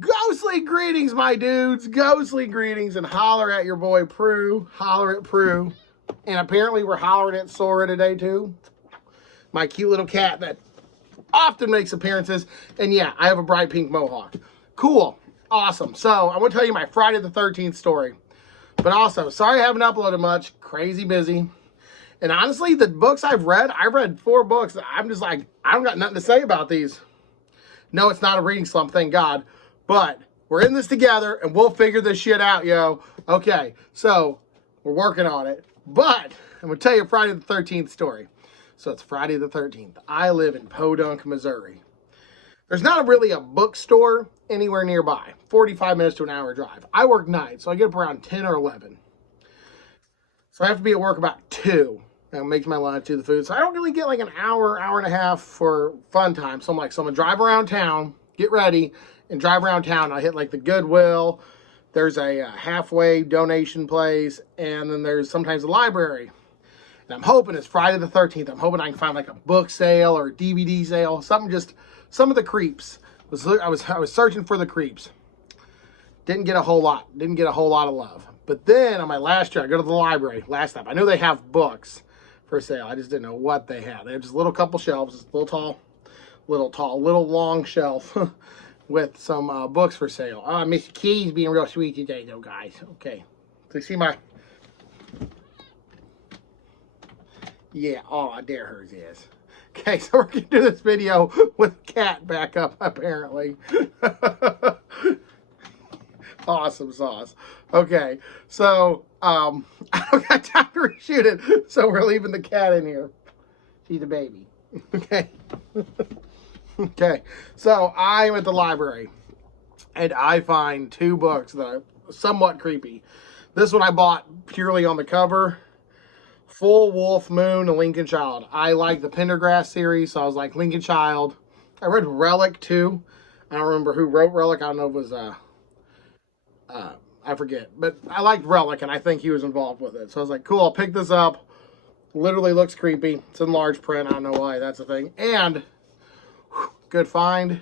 Ghostly greetings, my dudes. Ghostly greetings, and holler at your boy Prue. Holler at Prue. And apparently we're hollering at Sora today too. My cute little cat that often makes appearances. And yeah, I have a bright pink mohawk. Cool. Awesome. So I'm going to tell you my Friday the 13th story. But also, sorry I haven't uploaded much. Crazy busy. And honestly, the books I've read 4 books. I'm just like, I don't got nothing to say about these. No, it's not a reading slump, thank God. But we're in this together, and we'll figure this shit out, yo. Okay, so we're working on it. But I'm going to tell you Friday the 13th story. So it's Friday the 13th. I live in Podunk, Missouri. There's not really a bookstore anywhere nearby. 45 minutes to an hour drive. I work nights, so I get up around 10 or 11. So I have to be at work about 2. And make my lunch, do the food. So I don't really get like an hour, hour and a half for fun time. So I'm like, so I'm going to drive around town, get ready, and drive around town. I hit like the Goodwill. There's a halfway donation place. And then there's sometimes a library. And I'm hoping it's Friday the 13th. I'm hoping I can find like a book sale or a DVD sale. Something just, some of the creeps. I was searching for the creeps. Didn't get a whole lot. Didn't get a whole lot of love. But then on my last trip, I go to the library. Last stop. I knew they have books for sale. I just didn't know what they had. They have just a little couple shelves, little long shelf with some books for sale. Miss Key's being real sweet today, though, guys. Okay, so you see my, yeah. Oh, there hers is. Okay, so we're gonna do this video with cat backup apparently. Awesome sauce. Okay, so I don't got time to reshoot it, so we're leaving the cat in here. She's a baby. Okay. Okay, so I'm at the library, and I find 2 books that are somewhat creepy. This one I bought purely on the cover. Full Wolf Moon and Lincoln Child. I like the Pendergrass series, so I was like, Lincoln Child. I read Relic too. I don't remember who wrote Relic. I don't know if it was I forget, but I liked Relic, and I think he was involved with it. So I was like, cool, I'll pick this up. Literally looks creepy. It's in large print. I don't know why. That's a thing. And, good find,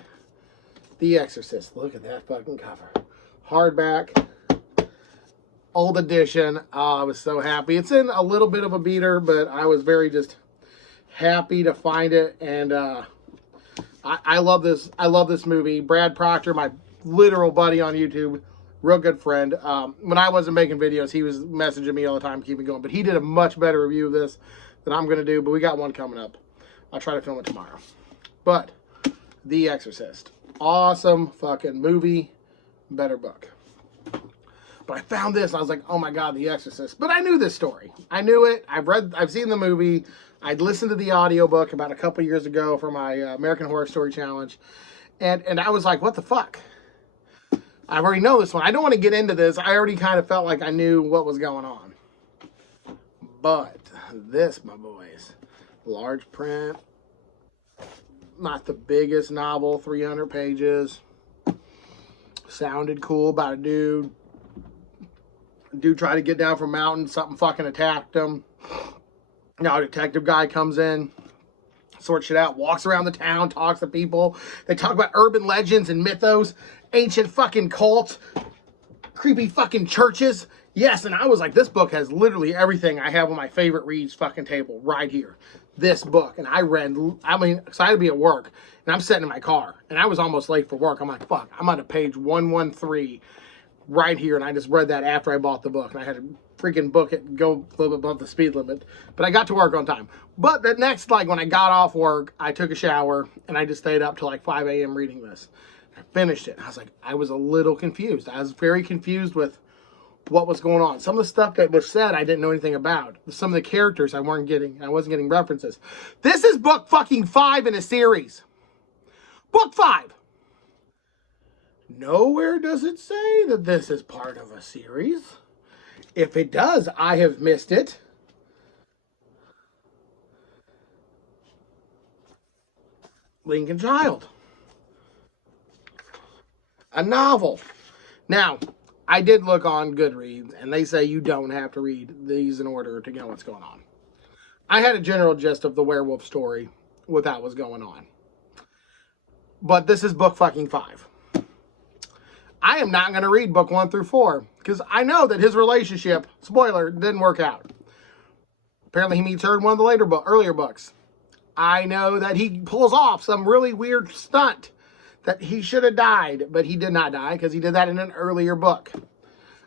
The Exorcist. Look at that fucking cover. Hardback. Old edition. I was so happy. It's in a little bit of a beater, but I was very just happy to find it. And I love this. I love this movie. Brad Proctor, my literal buddy on YouTube. Real good friend. When I wasn't making videos, he was messaging me all the time, keeping going. But he did a much better review of this than I'm going to do. But we got one coming up. I'll try to film it tomorrow. But The Exorcist. Awesome fucking movie. Better book. But I found this. And I was like, oh my God, The Exorcist. But I knew this story. I knew it. I've seen the movie. I'd listened to the audiobook about a couple years ago for my American Horror Story Challenge. And I was like, what the fuck? I already know this one. I don't want to get into this. I already kind of felt like I knew what was going on. But this, my boys, large print, not the biggest novel, 300 pages. Sounded cool about a dude. Dude tried to get down from a mountain. Something fucking attacked him. Now a detective guy comes in, sorts shit out, walks around the town, talks to people. They talk about urban legends and mythos. Ancient fucking cults, creepy fucking churches. Yes, and I was like, this book has literally everything I have on my favorite reads fucking table right here. This book. And I read, I mean, excited to be at work, and I'm sitting in my car, and I was almost late for work. I'm like, fuck, I'm on page 113 right here, and I just read that after I bought the book, and I had to freaking book it and go a little bit above the speed limit. But I got to work on time. But the next, like, when I got off work, I took a shower, and I just stayed up till like 5 a.m. reading this. I finished it. I was like, I was a little confused. I was very confused with what was going on. Some of the stuff that was said, I didn't know anything about. Some of the characters I wasn't getting references. This is book fucking 5 in a series. Book 5. Nowhere does it say that this is part of a series. If it does, I have missed it. Lincoln Child. A novel. Now, I did look on Goodreads, and they say you don't have to read these in order to know what's going on. I had a general gist of the werewolf story, what that was going on. But this is book fucking 5. I am not going to read book 1 through 4 because I know that his relationship, spoiler, didn't work out. Apparently he meets her in one of the earlier books. I know that he pulls off some really weird stunt that he should have died, but he did not die because he did that in an earlier book.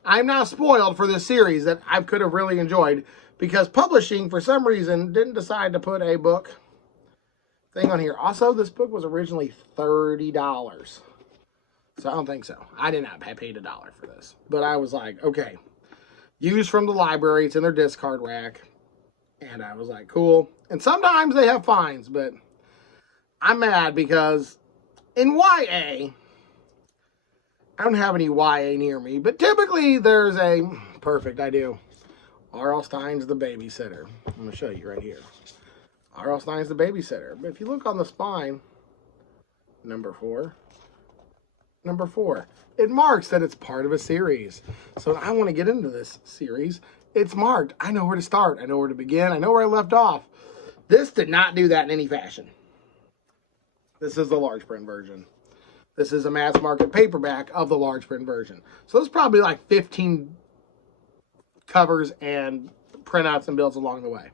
I'm now spoiled for this series that I could have really enjoyed because publishing, for some reason, didn't decide to put a book thing on here. Also, this book was originally $30. So I don't think so. I did not pay $1 for this. But I was like, okay. Used from the library. It's in their discard rack. And I was like, cool. And sometimes they have fines, but I'm mad because in YA, I don't have any YA near me, but typically there's a, perfect, I do. R.L. Stine's The Babysitter. I'm going to show you right here. R.L. Stine's The Babysitter. But if you look on the spine, number 4, it marks that it's part of a series. So I want to get into this series. It's marked. I know where to start. I know where to begin. I know where I left off. This did not do that in any fashion. This is the large print version. This is a mass market paperback of the large print version. So there's probably like 15 covers and printouts and builds along the way.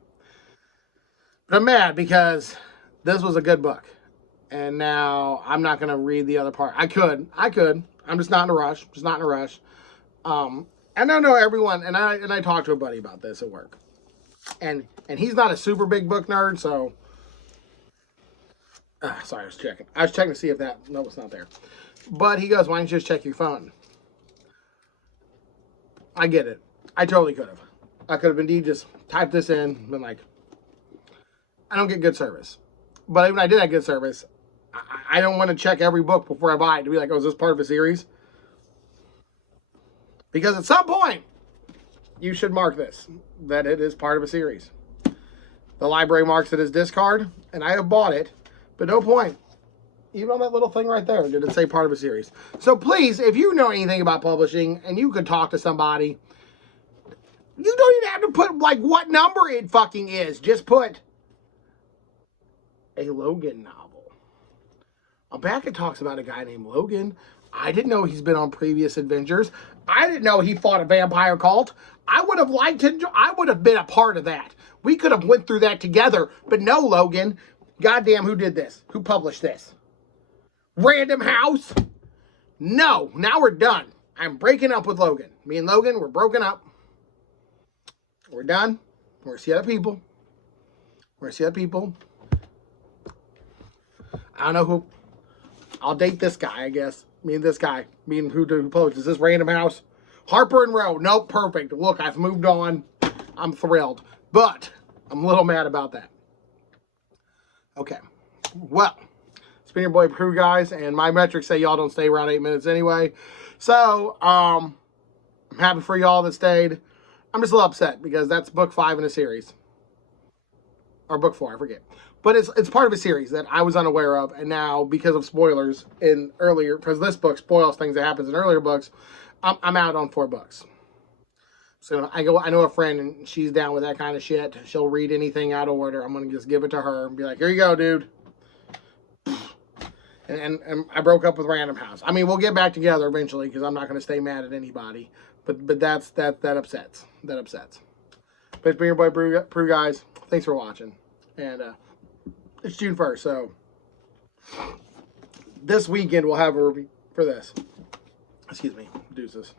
But I'm mad because this was a good book. And now I'm not going to read the other part. I could. I'm just not in a rush. And I know everyone, and I talked to a buddy about this at work. And he's not a super big book nerd, so... sorry, I was checking. I was checking to see if that... No, it's not there. But he goes, why don't you just check your phone? I get it. I totally could have. I could have indeed just typed this in, been like, I don't get good service. But even I did have good service, I don't want to check every book before I buy it to be like, oh, is this part of a series? Because at some point, you should mark this, that it is part of a series. The library marks it as discard, and I have bought it, but no point. Even on that little thing right there, did it say part of a series. So please, if you know anything about publishing, and you could talk to somebody, you don't even have to put, like, what number it fucking is. Just put a Logan novel. Back it talks about a guy named Logan. I didn't know he's been on previous adventures. I didn't know he fought a vampire cult. I would have liked to, I would have been a part of that. We could have went through that together. But no, Logan. Goddamn, who did this? Who published this? Random House? No, now we're done. I'm breaking up with Logan. Me and Logan, we're broken up. We're done. We're see other people. We're see other people. I don't know who. I'll date this guy, I guess. Me and this guy. Me and who posed. Is this Random House? Harper and Row. Nope, perfect. Look, I've moved on. I'm thrilled. But I'm a little mad about that. Okay. Well, it's been your boy Prue, guys. And my metrics say y'all don't stay around 8 minutes anyway. So, I'm happy for y'all that stayed. I'm just a little upset because that's book 5 in a series. Or book 4, I forget. But it's part of a series that I was unaware of, and now because of spoilers in earlier, because this book spoils things that happens in earlier books, I'm out on 4 books. So I know a friend, and she's down with that kind of shit. She'll read anything out of order. I'm gonna just give it to her and be like, here you go, dude. And I broke up with Random House. I mean, we'll get back together eventually because I'm not gonna stay mad at anybody. But that upsets. That upsets. But it's been your boy Prue, guys. Thanks for watching. And it's June 1st, so this weekend we'll have a review for this. Excuse me. Deuces.